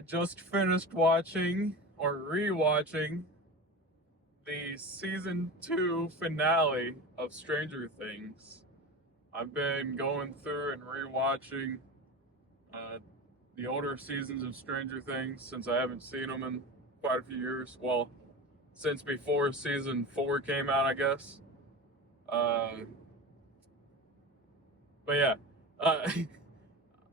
I just finished watching or rewatching the season 2 finale of Stranger Things. I've been going through and rewatching uh, the older seasons of Stranger Things since I haven't seen them in quite a few years. Well, since before season 4 came out, I guess. Uh, but yeah, uh,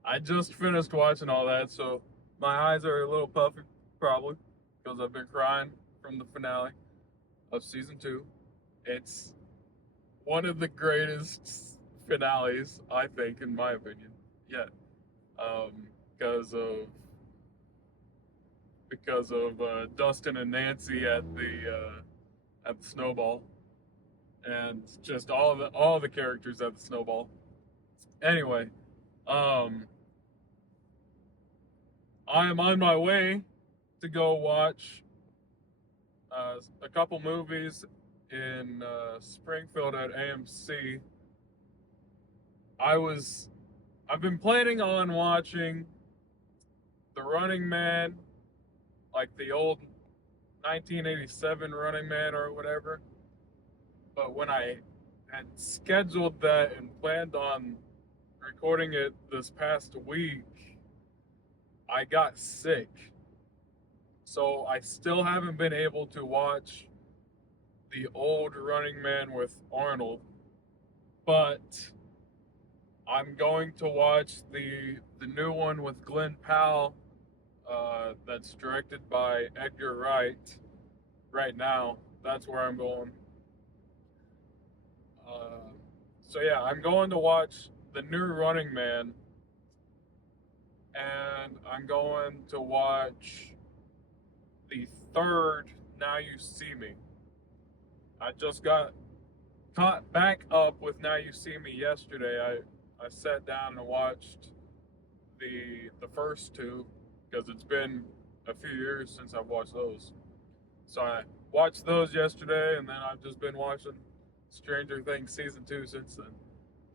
I just finished watching all that, so my eyes are a little puffy, probably, because I've been crying from the finale of season 2. It's one of the greatest finales, I think, in my opinion, yet. Because of Dustin and Nancy at the Snowball, and just all the characters at the Snowball. Anyway, um, I am on my way to go watch a couple movies in Springfield at AMC. I've been planning on watching The Running Man, like the old 1987 Running Man or whatever. But when I had scheduled that and planned on recording it this past week, I got sick. So I still haven't been able to watch the old Running Man with Arnold, but I'm going to watch the new one with Glenn Powell, that's directed by Edgar Wright. Right now, that's where I'm going. Uh, so yeah, I'm going to watch the new Running Man, and I'm going to watch the third Now You See Me. I just got caught back up with Now You See Me yesterday. I sat down and watched the first two because it's been a few years since I've watched those. So I watched those yesterday, and then I've just been watching Stranger Things season 2 since then.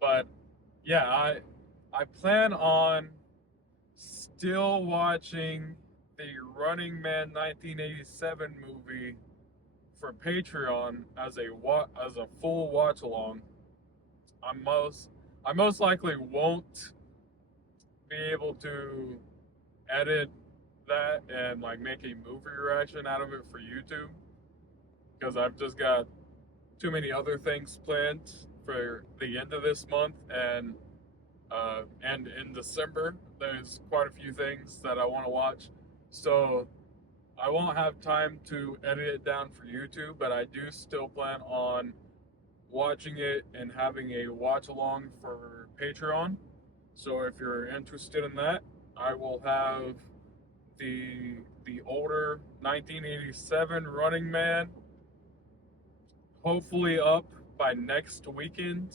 But yeah, I plan on still watching the Running Man 1987 movie for Patreon as a full watch along. I most likely won't be able to edit that and like make a movie reaction out of it for YouTube because I've just got too many other things planned for the end of this month, and in December there's quite a few things that I want to watch, so I won't have time to edit it down for YouTube, but I do still plan on watching it and having a watch along for Patreon. So if you're interested in that, I will have the older 1987 Running Man hopefully up by next weekend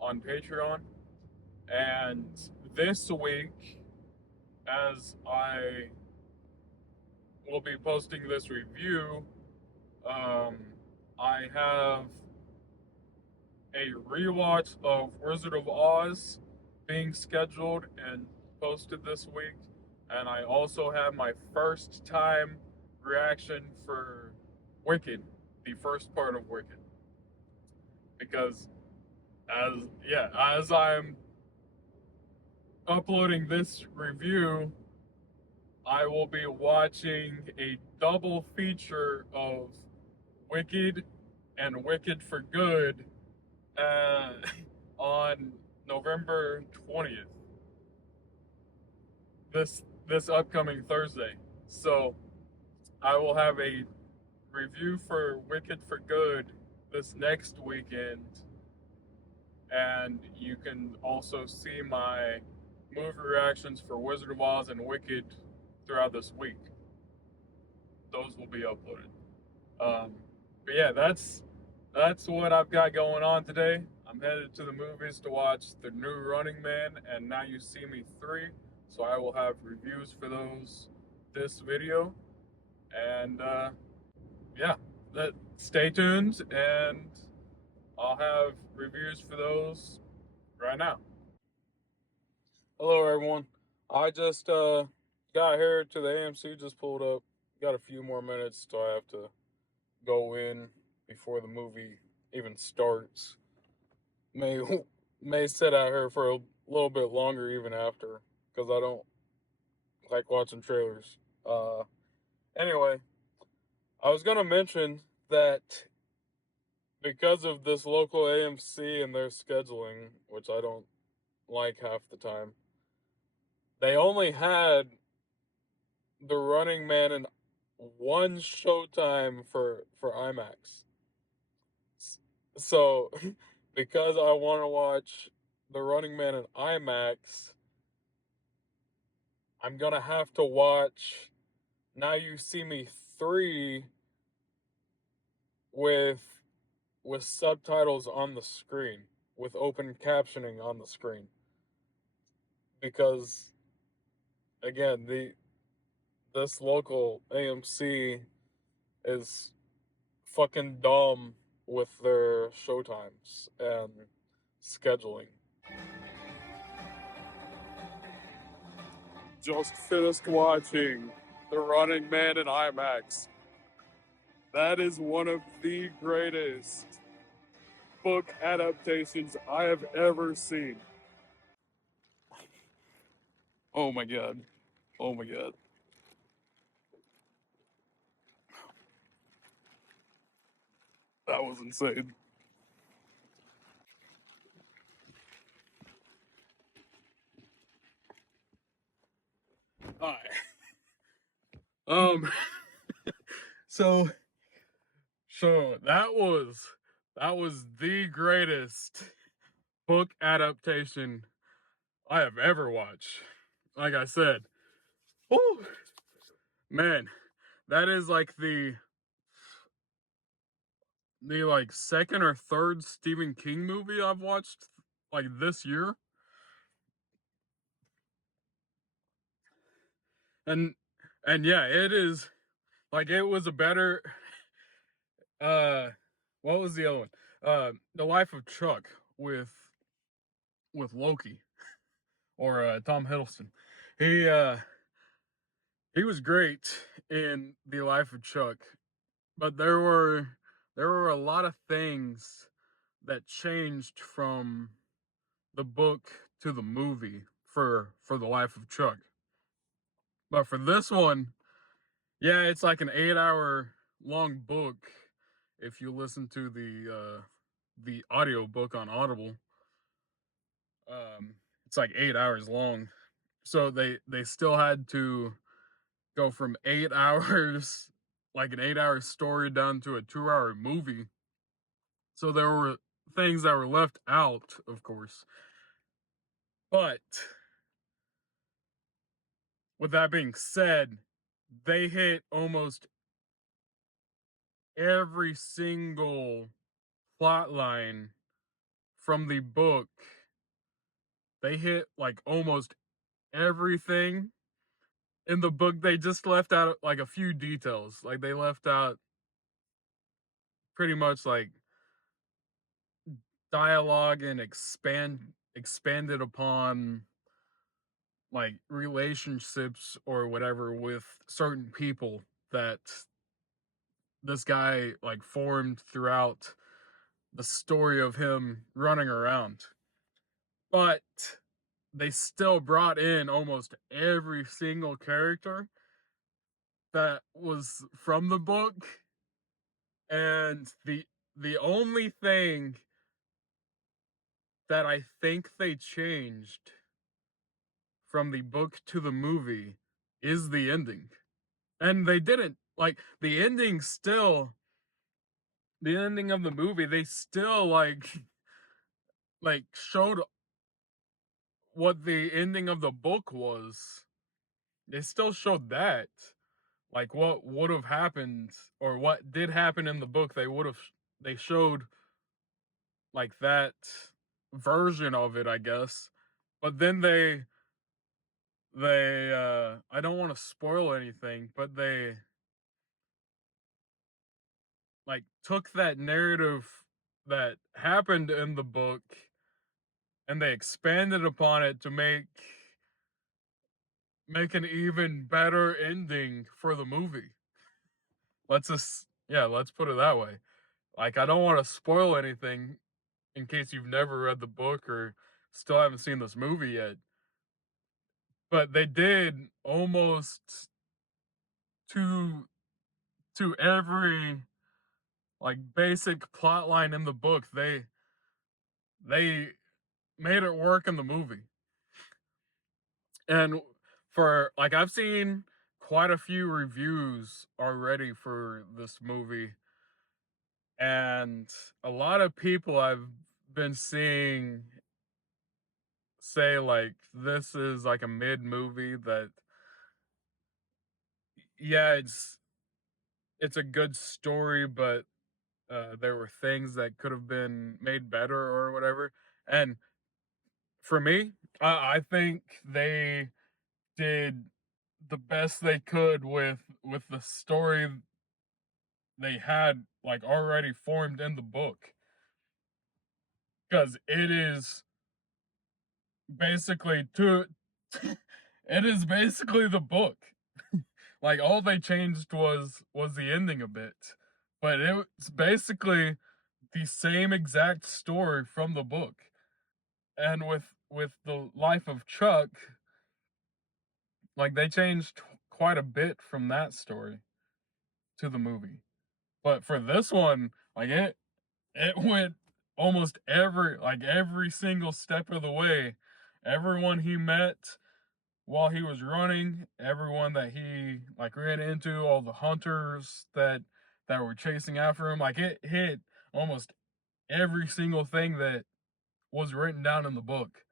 on Patreon. And this week, as I will be posting this review, um, I have a rewatch of Wizard of Oz being scheduled and posted this week. And I also have my first time reaction for Wicked, the first part of Wicked. Because as I'm uploading this review, I will be watching a double feature of Wicked and Wicked for Good uh, on November 20th. This upcoming Thursday. So I will have a review for Wicked for Good this next weekend, and you can also see my movie reactions for Wizard of Oz and Wicked throughout this week. Those will be uploaded. But yeah, that's what I've got going on today. I'm headed to the movies to watch the new Running Man and Now You See Me 3. So I will have reviews for those this video. And yeah, stay tuned, and I'll have reviews for those right now. Hello, everyone. I just got here to the AMC, just pulled up. Got a few more minutes till I have to go in before the movie even starts. May may sit out here for a little bit longer even after, because I don't like watching trailers. Uh, anyway, I was gonna mention that because of this local AMC and their scheduling, which I don't like half the time, they only had The Running Man in one showtime for IMAX. So, because I want to watch The Running Man in IMAX, I'm gonna have to watch Now You See Me 3 with with subtitles on the screen, with open captioning on the screen. Because again, the this local AMC is fucking dumb with their showtimes and scheduling. Just finished watching The Running Man in IMAX. That is one of the greatest book adaptations I have ever seen. Oh my god. Oh my god. That was insane. Alright. Um so that was the greatest book adaptation I have ever watched. Like I said, whew, man, that is like the like second or third Stephen King movie I've watched like this year. And yeah, it is like it was a better uh what was the other one? The Life of Chuck with Loki or Tom Hiddleston. He uh he was great in The Life of Chuck, but there were a lot of things that changed from the book to the movie for The Life of Chuck. But for this one, yeah, it's like an 8-hour long book if you listen to the audio book on Audible. Um it's like 8 hours long. So they still had to go from 8 hours, like an 8 hour story, down to a 2 hour movie. So there were things that were left out, of course. But with that being said, they hit almost every single plot line from the book. They hit like almost everything. In the book, they just left out like a few details. Like they left out pretty much like dialogue and expanded upon like relationships or whatever with certain people that this guy like formed throughout the story of him running around. But they still brought in almost every single character that was from the book, and the only thing that I think they changed from the book to the movie is the ending. And they didn't like the ending of the movie, they still like showed what the ending of the book was. They still showed that. Like what would have happened or what did happen in the book, they showed like that version of it, I guess. But then they I don't want to spoil anything, but they like took that narrative that happened in the book and they expanded upon it to make an even better ending for the movie. Let's put it that way. Like, I don't want to spoil anything in case you've never read the book or still haven't seen this movie yet. But they did almost to every like basic plot line in the book. They made it work in the movie. And for like I've seen quite a few reviews already for this movie, and a lot of people I've been seeing say like this is like a mid movie that yeah, it's a good story, but there were things that could have been made better or whatever. And for me, I think they did the best they could with the story they had like already formed in the book, because it is basically to it is basically the book. Like all they changed was the ending a bit, but it's basically the same exact story from the book. And with the life of Chuck, like they changed quite a bit from that story to the movie. But for this one, like it went almost every single step of the way. Everyone he met while he was running, everyone that he like ran into, all the hunters that were chasing after him, like it hit almost every single thing that was written down in the book.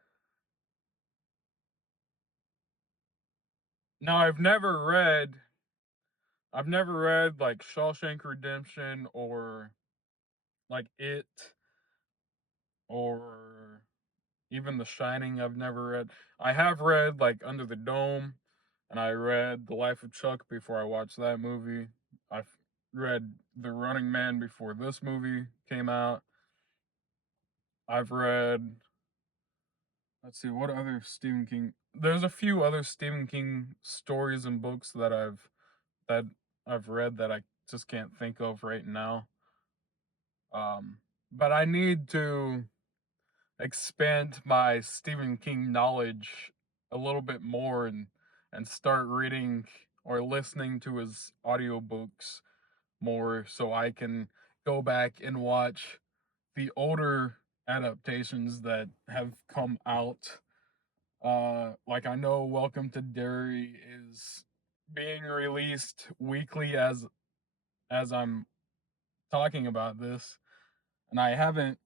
Now I've never read like Shawshank Redemption or like It or even The Shining. I've never read. I have read like Under the Dome, and I read The Life of Chuck before I watched that movie. I've read The Running Man before this movie came out. I've read, let's see, what other Stephen King. There's a few other Stephen King stories and books that I've read that I just can't think of right now. But I need to expand my Stephen King knowledge a little bit more and start reading or listening to his audiobooks more so I can go back and watch the older adaptations that have come out. Like I know Welcome to Derry is being released weekly as I'm talking about this, and I haven't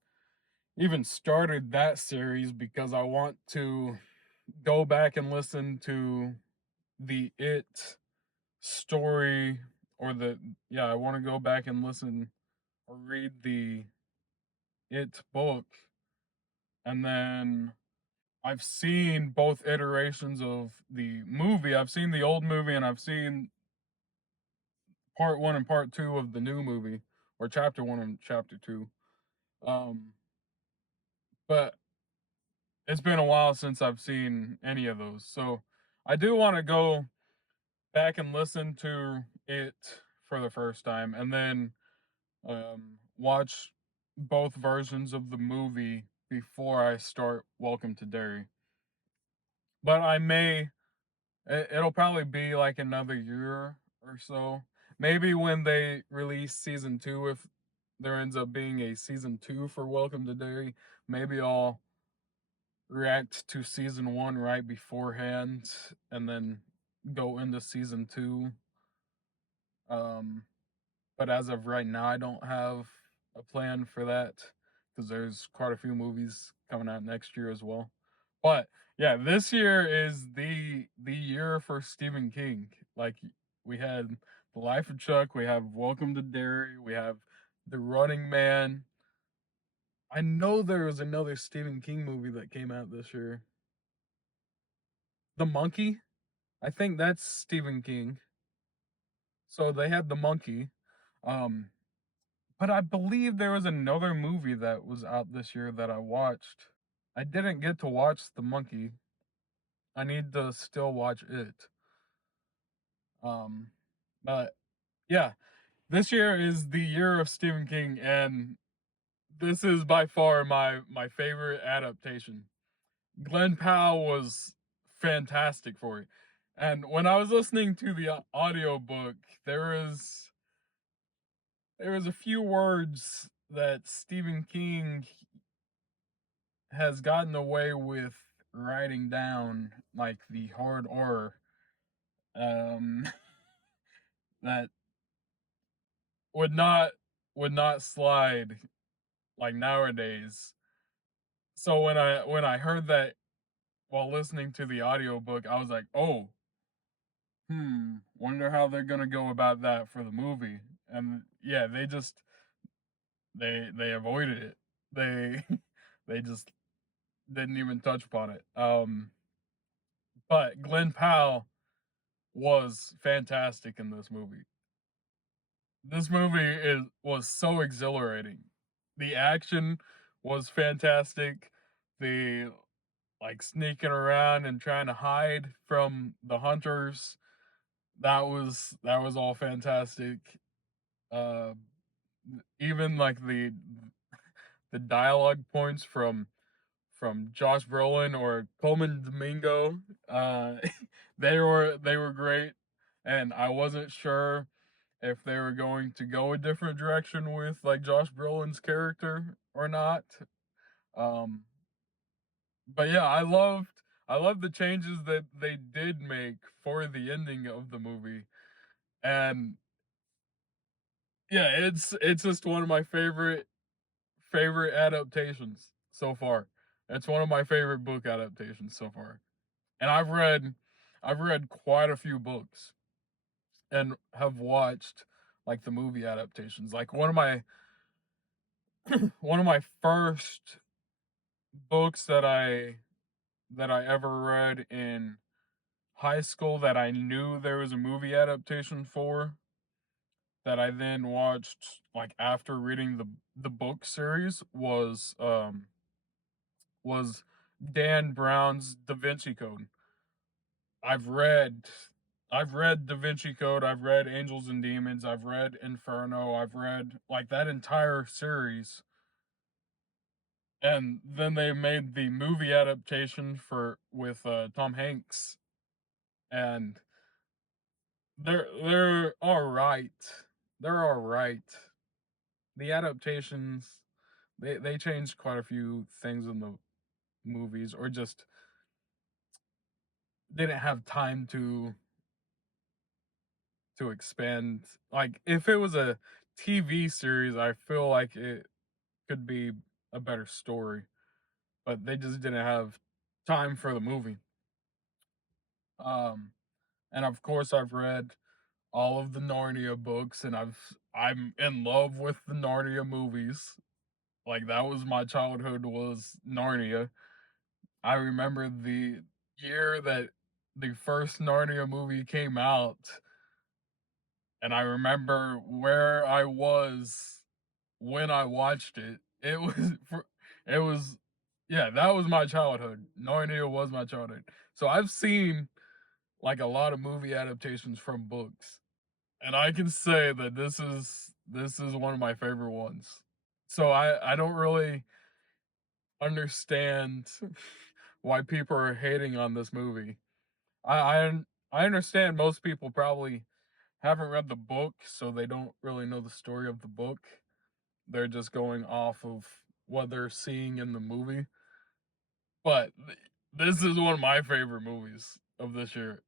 even started that series because I want to go back and listen to the It story or the yeah, I want to go back and listen or read the It book, and then I've seen both iterations of the movie. I've seen the old movie and I've seen part 1 and part 2 of the new movie, or chapter 1 and chapter 2. Um but it's been a while since I've seen any of those. So I do want to go back and listen to it for the first time, and then watch both versions of the movie before I start Welcome to Derry. But it'll probably be like another year or so. Maybe when they release season 2, if there ends up being a season 2 for Welcome to Derry, maybe I'll react to season 1 right beforehand and then go into season 2. Um, but as of right now, I don't have a plan for that because there's quite a few movies coming out next year as well. But yeah, this year is the year for Stephen King. Like we had The Life of Chuck, we have Welcome to Derry, we have The Running Man. I know there was another Stephen King movie that came out this year. The Monkey. I think that's Stephen King. So they had The Monkey. Um, but I believe there was another movie that was out this year that I watched. I didn't get to watch The Monkey. I need to still watch it. Um, but yeah, this year is the year of Stephen King, and this is by far my favorite adaptation. Glenn Powell was fantastic for it. And when I was listening to the audiobook, there was a few words that Stephen King has gotten away with writing down, like the hard R, um, that would not would not slide like nowadays. So when I heard that while listening to the audiobook, I was like, "Oh, wonder how they're going to go about that for the movie." And yeah, they avoided it. They they just didn't even touch upon it. But Glenn Powell was fantastic in this movie. This movie was so exhilarating. The action was fantastic. The like sneaking around and trying to hide from the hunters, that was all fantastic. Uh, Even like the dialogue points from Josh Brolin or Coleman Domingo, uh, they were great, and I wasn't sure if they were going to go a different direction with like Josh Brolin's character or not. Um, but yeah, I loved the changes that they did make for the ending of the movie, and yeah, it's just one of my favorite adaptations so far. It's one of my favorite book adaptations so far. And I've read quite a few books and have watched like the movie adaptations. Like one of my first books that I ever read in high school that I knew there was a movie adaptation for, that I then watched like after reading the book series, was Dan Brown's Da Vinci Code. I've read I've read Da Vinci Code, I've read Angels and Demons, I've read Inferno, I've read like that entire series. And then they made the movie adaptation for with Tom Hanks, and they're all right. They're all right. The adaptations, they changed quite a few things in the movies, or just didn't have time to expand. Like if it was a TV series, I feel like it could be a better story, but they just didn't have time for the movie. Um, and of course, I've read all of the Narnia books, and I'm in love with the Narnia movies. Like that was my childhood, was Narnia. I remember the year that the first Narnia movie came out, and I remember where I was when I watched it. It was, yeah, that was my childhood. Narnia was my childhood. So I've seen like a lot of movie adaptations from books, and I can say that this is one of my favorite ones. So I don't really understand why people are hating on this movie. I I I understand most people probably haven't read the book, so they don't really know the story of the book. They're just going off of what they're seeing in the movie. But this is one of my favorite movies of this year.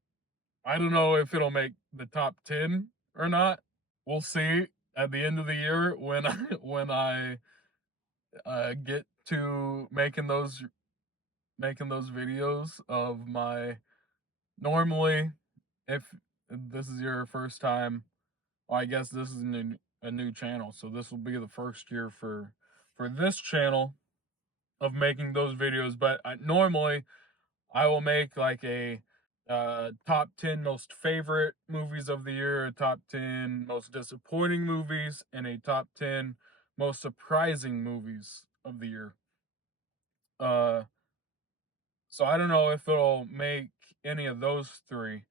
I don't know if it'll make the top 10 or not. We'll see at the end of the year when when I get to making those videos of my, normally, if this is your first time, well, I guess this is a new channel, so this will be the first year for this channel of making those videos. But normally I will make like a top 10 most favorite movies of the year, a top 10 most disappointing movies, and a top 10 most surprising movies of the year. Uh, so I don't know if it'll make any of those three,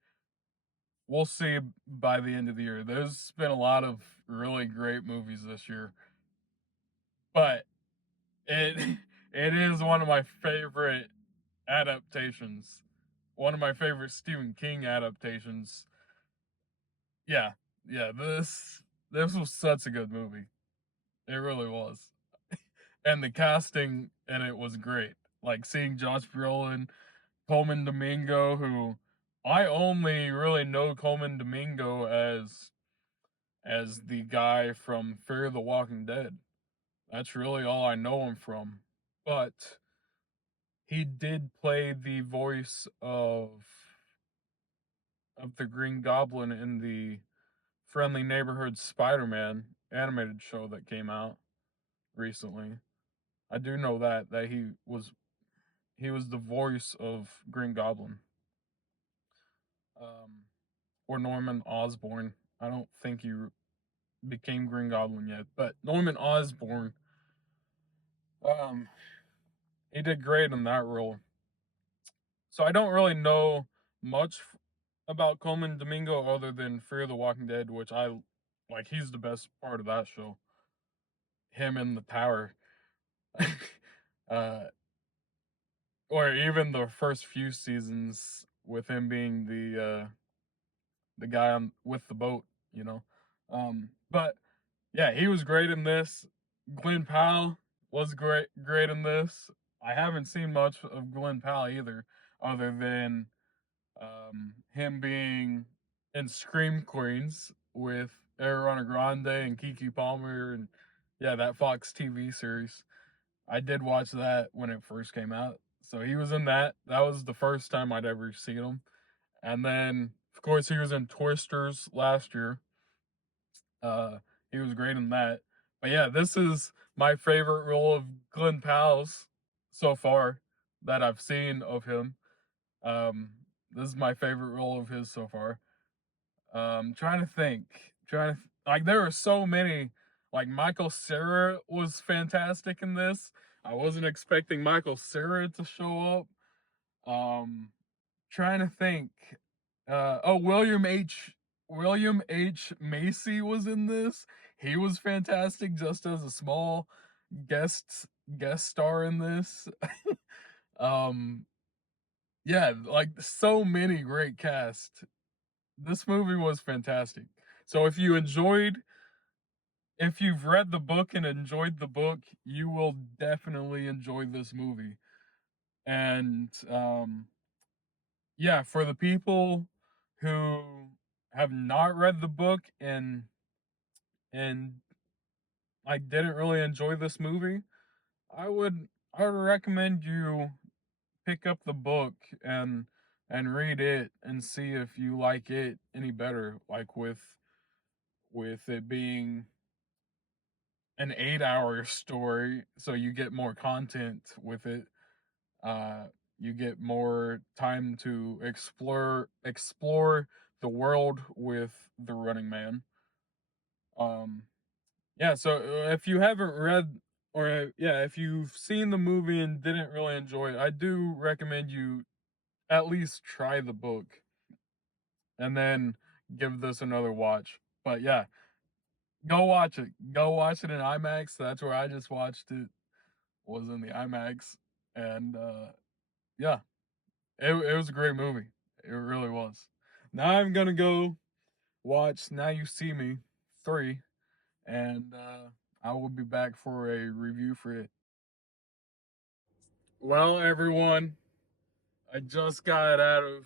we'll see by the end of the year. There's been a lot of really great movies this year, but it it is one of my favorite adaptations. One of my favorite Stephen King adaptations. Yeah, yeah. This was such a good movie. It really was, and the casting in it was great. Like seeing Josh Brolin, Coleman Domingo, who I only really know Coleman Domingo as the guy from Fear the Walking Dead. That's really all I know him from. But he did play the voice of the Green Goblin in the Friendly Neighborhood Spider-Man animated show that came out recently. I do know that he was the voice of Green Goblin. Um, or Norman Osborn. I don't think he became Green Goblin yet, but Norman Osborn, um, he did great in that role. So I don't really know much about Coleman Domingo other than Fear the Walking Dead, which I like. He's the best part of that show. Him in the tower, uh, or even the first few seasons with him being the guy on with the boat, you know. But yeah, he was great in this. Glenn Powell was great in this. I haven't seen much of Glenn Powell either, other than him being in Scream Queens with Ariana Grande and Kiki Palmer, and yeah, that Fox TV series. I did watch that when it first came out, so he was in that. That was the first time I'd ever seen him, and then of course he was in Twisters last year. Uh, he was great in that. But yeah, this is my favorite role of Glenn Powell's so far that I've seen of him. Um, this is my favorite role of his so far. Trying to think, like there are so many. Like Michael Cera was fantastic in this. I wasn't expecting Michael Cera to show up. Trying to think. Oh, William H. Macy was in this. He was fantastic, just as a small guest star in this. um, yeah, like so many great cast. This movie was fantastic. So if you've read the book and enjoyed the book, you will definitely enjoy this movie. And yeah, for the people who have not read the book and I didn't really enjoy this movie, I would I would recommend you pick up the book and read it and see if you like it any better, like with it being an 8-hour story, so you get more content with it. Uh, you get more time to explore the world with the Running Man. Um, yeah. So if you haven't read, or yeah, if you've seen the movie and didn't really enjoy it, I do recommend you at least try the book and then give this another watch. But yeah, go watch it. Go watch it in IMAX. That's where I just watched it. Was in the IMAX, and yeah, it was a great movie. It really was. Now I'm gonna go watch Now You See Me 3, and I will be back for a review for it. Well, everyone, I just got out of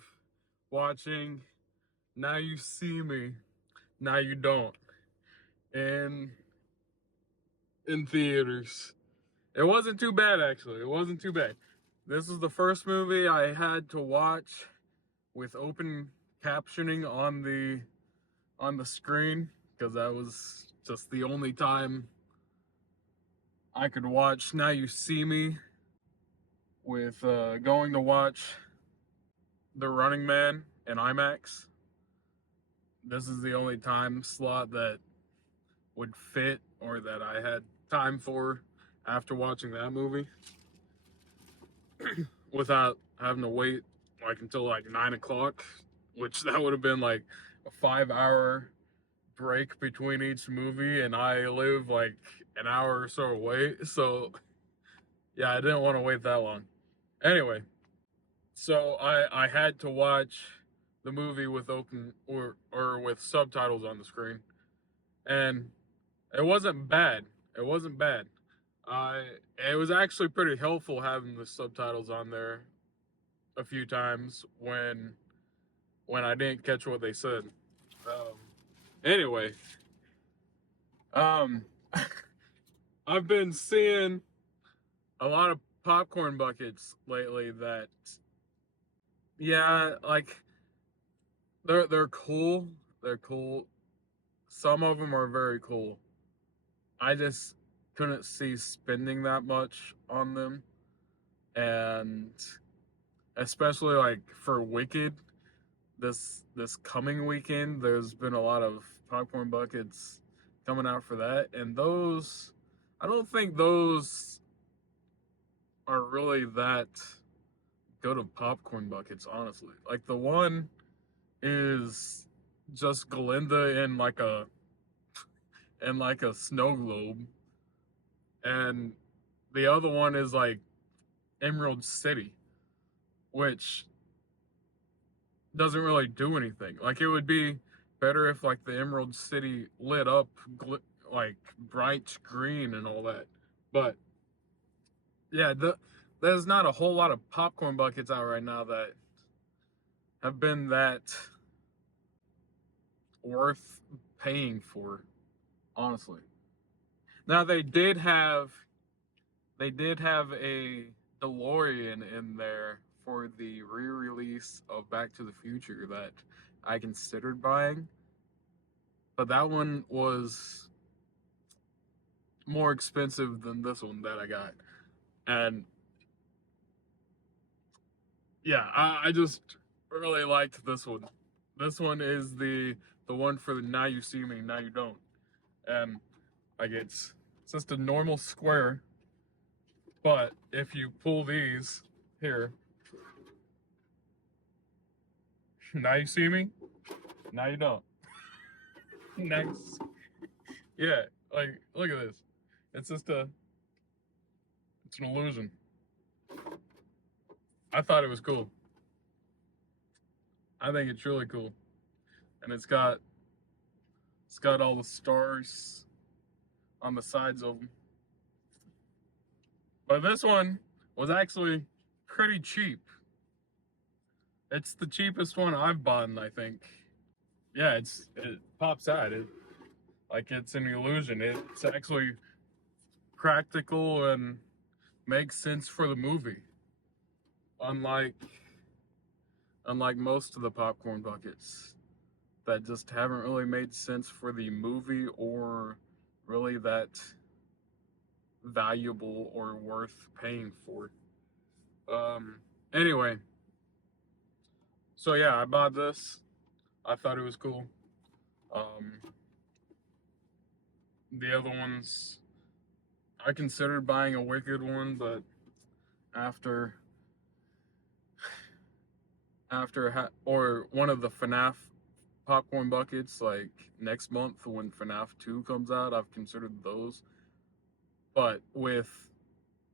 watching Now You See Me, Now You Don't in in theaters. It wasn't too bad, actually. It wasn't too bad. This is the first movie I had to watch with open captioning on the screen, because that was just the only time I could watch Now You See Me with going to watch The Running Man in IMAX. This is the only time slot that would fit or that I had time for after watching that movie without having to wait like until like 9 o'clock, which that would have been like a 5 hour break between each movie, and I live like an hour or so away, so yeah, I didn't want to wait that long. Anyway, so I had to watch the movie with open or with subtitles on the screen, and it wasn't bad. It wasn't bad. It was actually pretty helpful having the subtitles on there a few times when I didn't catch what they said. Anyway, um, I've been seeing a lot of popcorn buckets lately that, yeah, like they're cool. They're cool. Some of them are very cool. I just couldn't see spending that much on them, and especially like for Wicked, this coming weekend, there's been a lot of popcorn buckets coming out for that, and those, I don't think those are really that good of popcorn buckets, honestly. Like the one is just Glinda in like a snow globe, and the other one is like Emerald City, which doesn't really do anything. Like it would be better if like the Emerald City lit up like bright green and all that. But yeah, there's not a whole lot of popcorn buckets out right now that have been that worth paying for, honestly. Now they did have a DeLorean in there for the re-release of Back to the Future that I considered buying, but that one was more expensive than this one that I got. And yeah, I just really liked this one. This one is the one for the Now You See Me, Now You Don't. And like it's just a normal square, but if you pull these here, now you see me, now you don't. Next. Yeah, like look at this. It's just it's an illusion. I thought it was cool. I think it's really cool. And it's got all the stars on the sides of them. But this one was actually pretty cheap. It's the cheapest one I've bought, I think. Yeah, it pops out. Like it's an illusion. It's actually practical and makes sense for the movie. Unlike most of the popcorn buckets that just haven't really made sense for the movie or really that valuable or worth paying for. Anyway, so yeah, I bought this. I thought it was cool. The other ones, I considered buying a Wicked one, but after or one of the FNAF popcorn buckets, like next month when FNAF 2 comes out, I've considered those. But with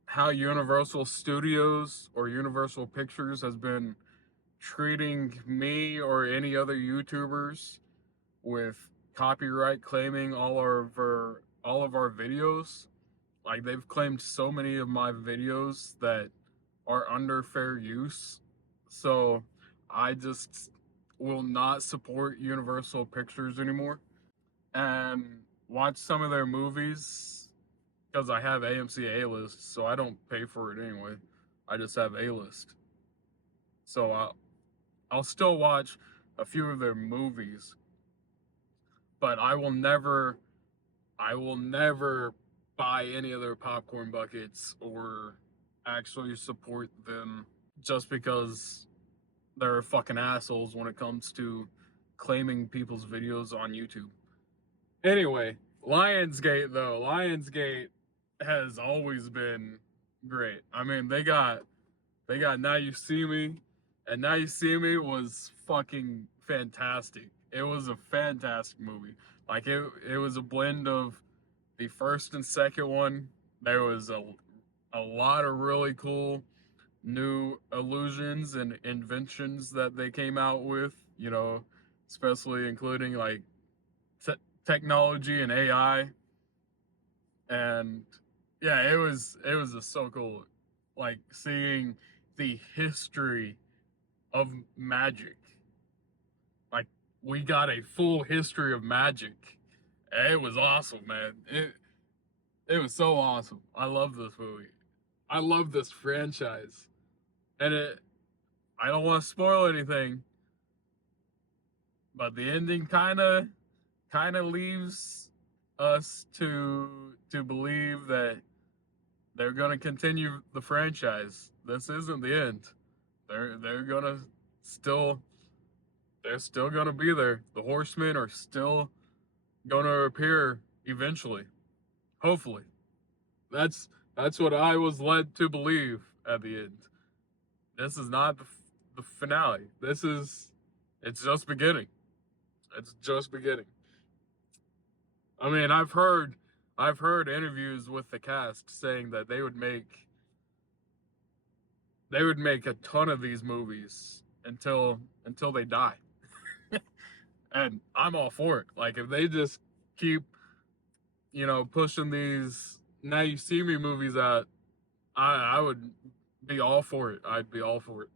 how Universal Studios or Universal Pictures has been treating me or any other YouTubers with copyright claiming all of our videos, like they've claimed so many of my videos that are under fair use. So I just will not support Universal Pictures anymore and watch some of their movies because I have AMC A-list, so I don't pay for it anyway. I just have A-list. So I'll still watch a few of their movies, but I will never buy any of their popcorn buckets or actually support them just because they're fucking assholes when it comes to claiming people's videos on YouTube. Anyway, Lionsgate though. Lionsgate has always been great. I mean, they got Now You See Me, And Now You See Me was fucking fantastic. It was a fantastic movie. Like it was a blend of the first and second one. There was a lot of really cool new illusions and inventions that they came out with, you know, especially including like technology and AI. And yeah, it was just so cool, like seeing the history of magic. Like we got a full history of magic. It was awesome, man. It was so awesome. I love this movie. I love this franchise. And I don't want to spoil anything, but the ending kind of leaves us to believe that they're going to continue the franchise. This isn't the end. They're going to still they're still going to be there. The Horsemen are still going to appear eventually. Hopefully. That's that's what I was led to believe at the end. This is not the finale. It's just beginning. It's just beginning. I mean, I've heard interviews with the cast saying that they would make a ton of these movies until they die. And I'm all for it. Like if they just keep, pushing these Now You See Me movies out, I would be all for it. I'd be all for it.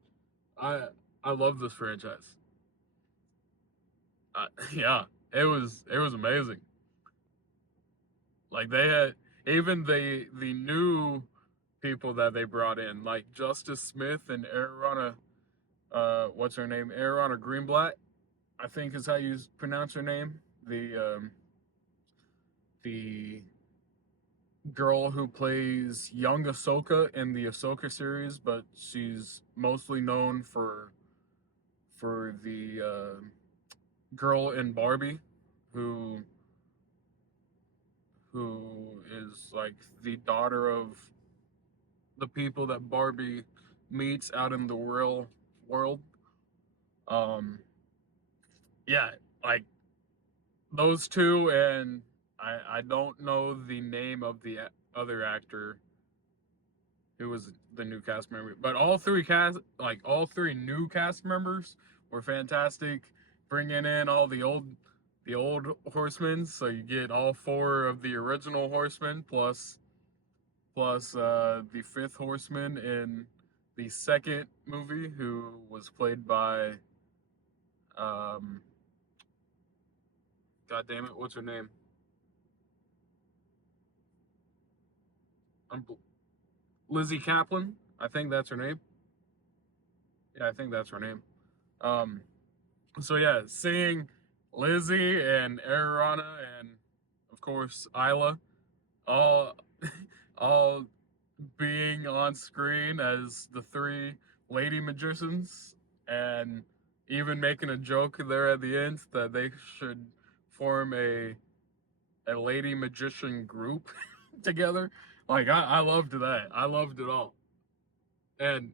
I I love this franchise. Yeah, it was amazing. Like they had even the new people that they brought in, like Justice Smith and Ariana, what's her name? Ariana Greenblatt, I think is how you pronounce her name. The girl who plays young Ahsoka in the Ahsoka series, but she's mostly known for the girl in Barbie, who who is like the daughter of the people that Barbie meets out in the real world. Um, yeah, like those two, and I don't know the name of the other actor who was the new cast member, but all three new cast members were fantastic, bringing in all the old horsemen, so you get all four of the original horsemen plus the fifth horseman in the second movie, who was played by um, God damn it, what's her name? Um, Lizzie Kaplan, I think that's her name. Yeah, I think that's her name. Um, so yeah, seeing Lizzie and Ariana and of course Isla all all being on screen as the three lady magicians, and even making a joke there at the end that they should form a lady magician group together. Like I loved that. I loved it all. And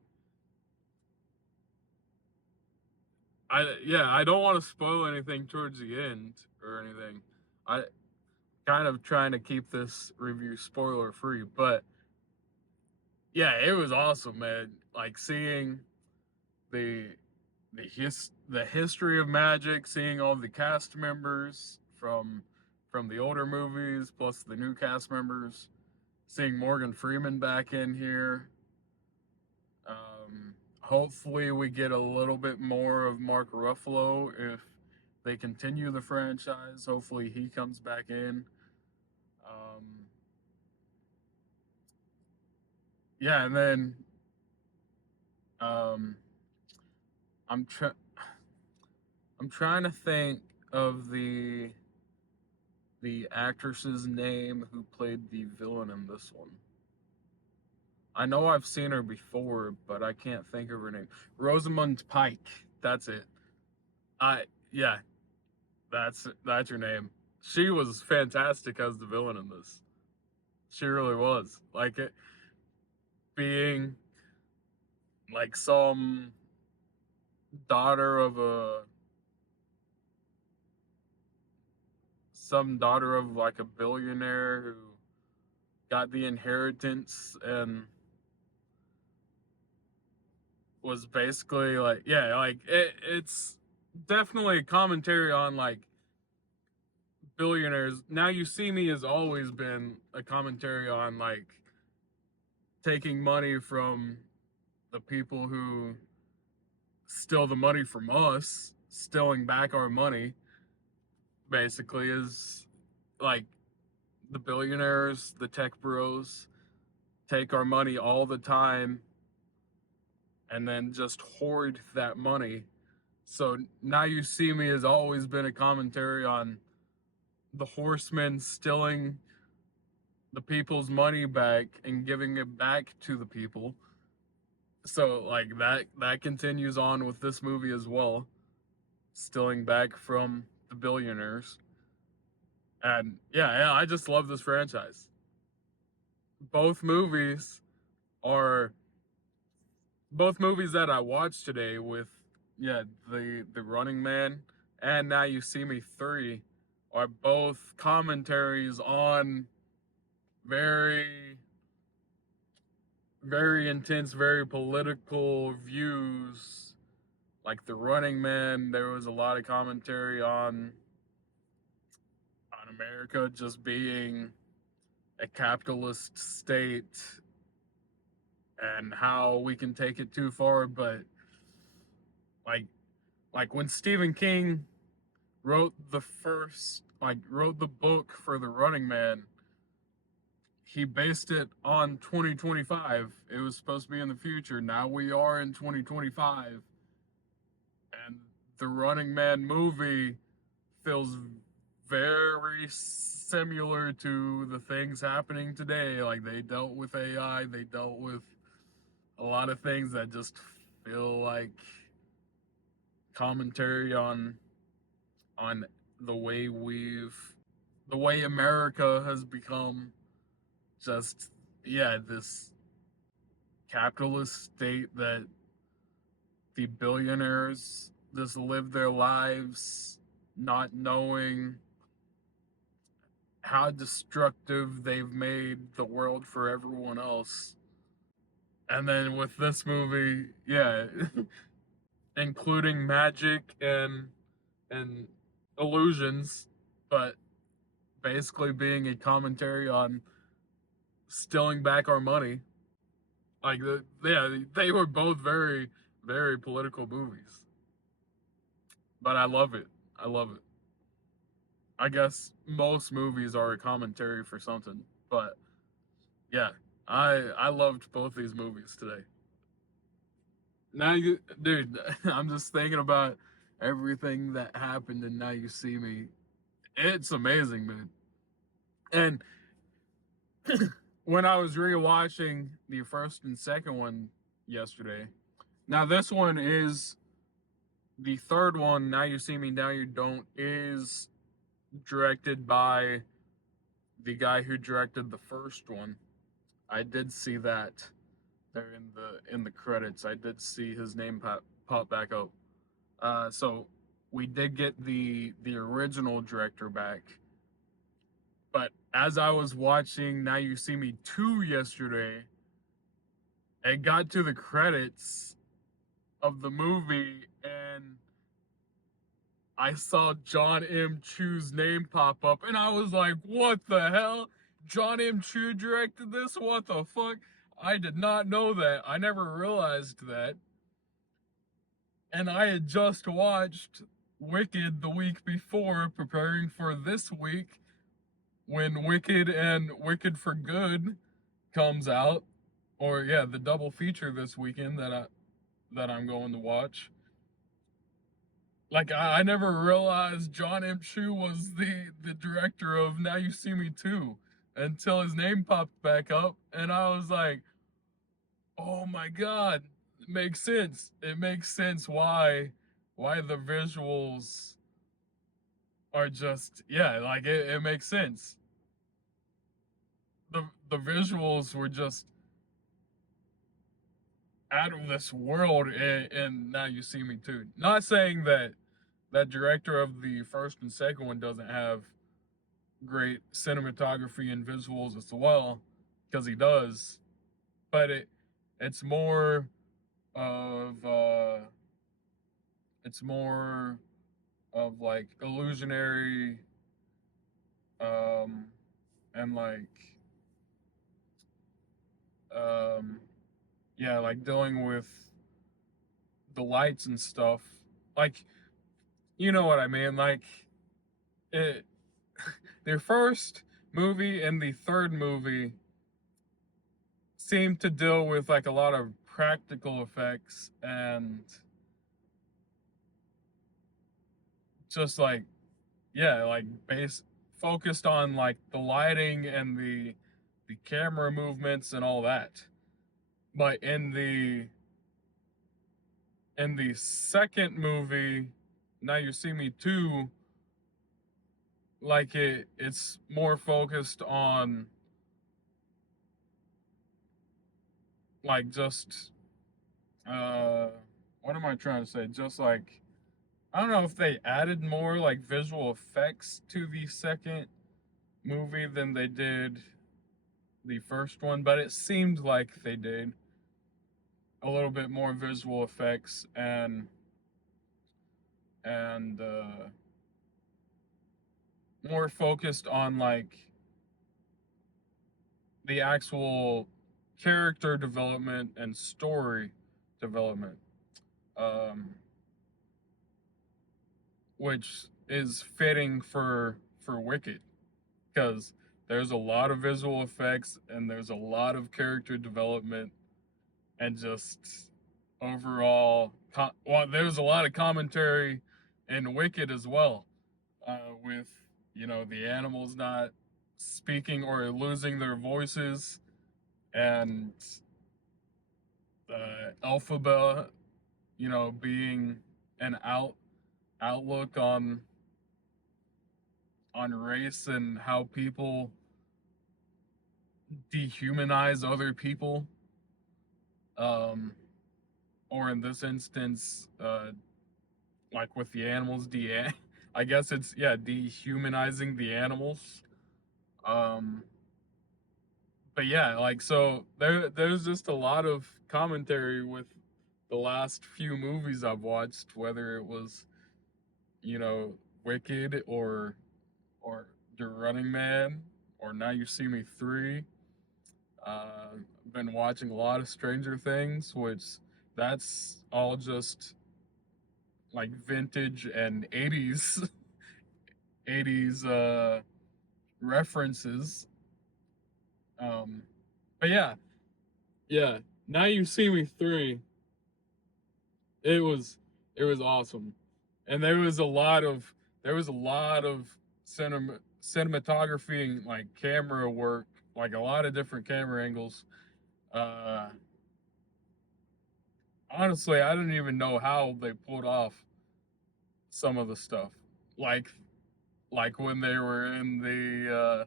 I don't want to spoil anything towards the end or anything. I kind of trying to keep this review spoiler free, but yeah, it was awesome, man. Like seeing the the history of magic, seeing all the cast members from the older movies plus the new cast members, seeing Morgan Freeman back in here. Hopefully, we get a little bit more of Mark Ruffalo if they continue the franchise. Hopefully, he comes back in. Um, yeah, and then um, I'm trying. I'm trying to think of the actress's name who played the villain in this one. I know I've seen her before, but I can't think of her name. Rosamund Pike. That's it. I Yeah, that's her name. She was fantastic as the villain in this. She really was. Like it being like some daughter of some daughter of like a billionaire who got the inheritance and was basically like, yeah, like it's definitely a commentary on like billionaires. Now You See Me has always been a commentary on like taking money from the people who steal the money from us, stealing back our money, basically, is like the billionaires, the tech bros take our money all the time and then just hoard that money. So Now You See Me has always been a commentary on the horsemen stealing the people's money back and giving it back to the people. So like that continues on with this movie as well, stealing back from the billionaires. And yeah, I just love this franchise. Both movies are both movies that I watched today with, yeah, the Running Man and Now You See Me 3 are both commentaries on very very intense, very political views. Like The Running Man, there was a lot of commentary on America just being a capitalist state and how we can take it too far. But like like when Stephen King wrote the book for The Running Man, he based it on 2025. It was supposed to be in the future. Now we are in 2025. And the Running Man movie feels very similar to the things happening today. Like they dealt with AI, they dealt with a lot of things that just feel like commentary on the way the way America has become just, yeah, this capitalist state that the billionaires just live their lives not knowing how destructive they've made the world for everyone else. And then with this movie, yeah, including magic and illusions, but basically being a commentary on stealing back our money. Like yeah, they were both very very political movies, but I love it. I love it. I guess most movies are a commentary for something, but yeah, I loved both these movies today. Now you, dude, I'm just thinking about everything that happened, and Now You See Me. It's amazing, man. And when I was rewatching the first and second one yesterday, now this one is the third one. Now You See Me, Now You Don't is directed by the guy who directed the first one. I did see that there in the credits. I did see his name pop back up. So we did get the original director back. But as I was watching Now You See Me 2 yesterday, it got to the credits of the movie and I saw John M. Chu's name pop up and I was like, what the hell? John M. Chu directed this? What the fuck? I did not know that. I never realized that. And I had just watched Wicked the week before, preparing for this week when Wicked and Wicked for Good comes out. Or yeah, the double feature this weekend that I'm going to watch. Like I never realized John M. Chu was the director of Now You See Me 2 until his name popped back up, and I was like, oh my god, it makes sense. It makes sense why the visuals are just, yeah, like it makes sense. The visuals were just out of this world in Now You See Me Too. Not saying that that director of the first and second one doesn't have great cinematography and visuals as well, because he does, but it's more of it's more of like illusionary, um and like um yeah, like dealing with the lights and stuff, like, you know what I mean, like it their first movie and the third movie seem to deal with like a lot of practical effects and just like, yeah, like base focused on like the lighting and the camera movements and all that. But in the second movie, Now You See Me Too, like it's more focused on like just uh what am I trying to say? Just like, I don't know if they added more like visual effects to the second movie than they did the first one, but it seemed like they did a little bit more visual effects and more focused on like the actual character development and story development, um, which is fitting for Wicked, because there's a lot of visual effects and there's a lot of character development and just overall well, there's a lot of commentary in Wicked as well, with, you know, the animals not speaking or losing their voices, and Alphaba, you know, being an outlook on race and how people dehumanize other people, um, or in this instance, like with the animals, I guess it's, yeah, dehumanizing the animals. Um, but yeah, like, so there's just a lot of commentary with the last few movies I've watched, whether it was, you know, Wicked or The Running Man or Now You See Me 3. Been watching a lot of Stranger Things, which that's all just like vintage and 80s 80s references. Um but yeah, yeah. Now You See Me 3, it was it was awesome. And there was a lot of cinematography and like camera work, like a lot of different camera angles. Uh Honestly, I didn't even know how they pulled off some of the stuff. Like like when they were in the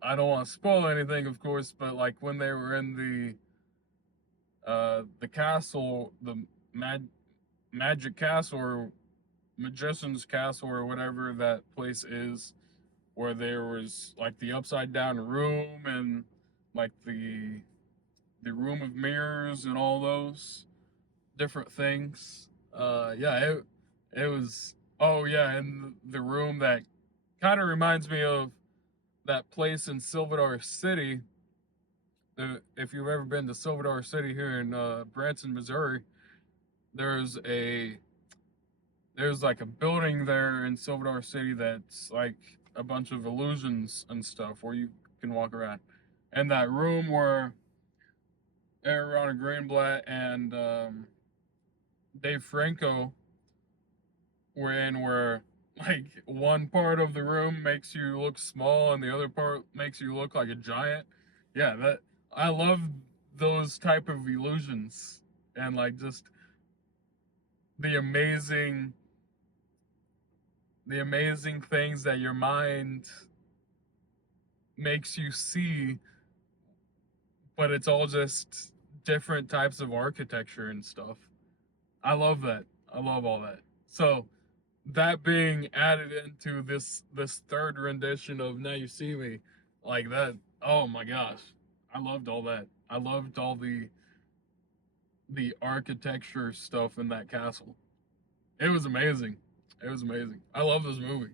I don't want to spoil anything, of course, but like when they were in the castle, the magic castle or magician's castle or whatever that place is, where there was like the upside down room and like the room of mirrors and all those different things. Yeah, it was. Oh yeah, and the room that kind of reminds me of that place in Silver City. If you've ever been to Silver City here in Branson, Missouri, there's a there's like a building there in Silver City that's like a bunch of illusions and stuff where you can walk around. And that room where Aaron Greenblatt and Dave Franco were in, where like one part of the room makes you look small and the other part makes you look like a giant. Yeah, that I love those type of illusions, and like just the amazing the amazing things that your mind makes you see, but it's all just different types of architecture and stuff. I love that. I love all that. So that being added into this third rendition of Now You See Me, like that, oh my gosh. I loved all that. I loved all the architecture stuff in that castle. It was amazing. It was amazing. I love this movie.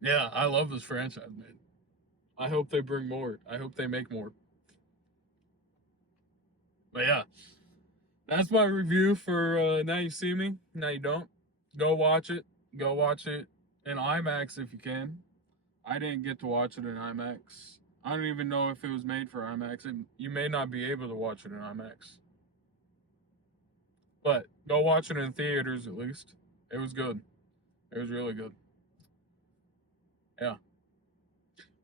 Yeah, I love this franchise, man. I hope they bring more. I hope they make more. But yeah, that's my review for Now You See Me, Now You Don't. Go watch it. Go watch it in IMAX if you can. I didn't get to watch it in IMAX. I don't even know if it was made for IMAX. You may not be able to watch it in IMAX. But go watch it in theaters at least. It was good. It was really good. Yeah.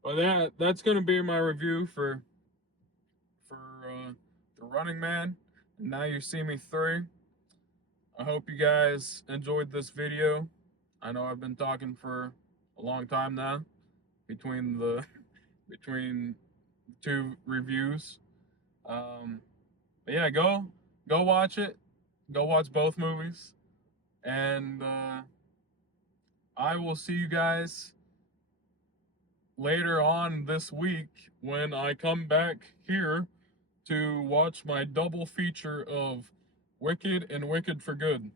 Well, that's gonna be my review for The Running Man. And Now You See Me 3. I hope you guys enjoyed this video. I know I've been talking for a long time now between the between two reviews. But yeah, go watch it. Go watch both movies, and I will see you guys later on this week when I come back here to watch my double feature of Wicked and Wicked for Good.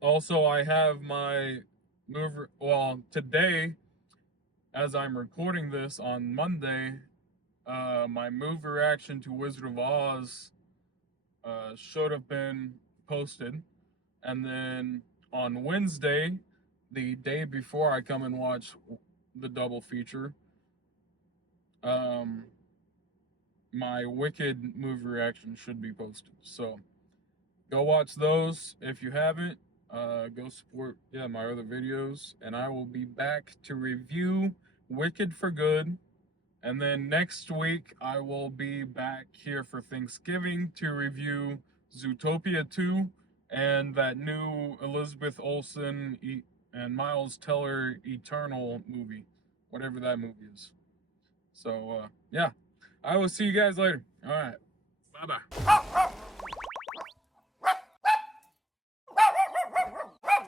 Also, I have my movie. Well, today, as I'm recording this on Monday, my movie reaction to Wizard of Oz should have been posted. And then on Wednesday, the day before I come and watch the double feature, my Wicked movie reaction should be posted. So go watch those if you haven't. Go support my other videos, and I will be back to review Wicked for Good. And then next week I will be back here for Thanksgiving to review Zootopia 2 and that new Elizabeth Olsen and Miles Teller Eternal movie, whatever that movie is. So yeah, I will see you guys later. All right, bye bye.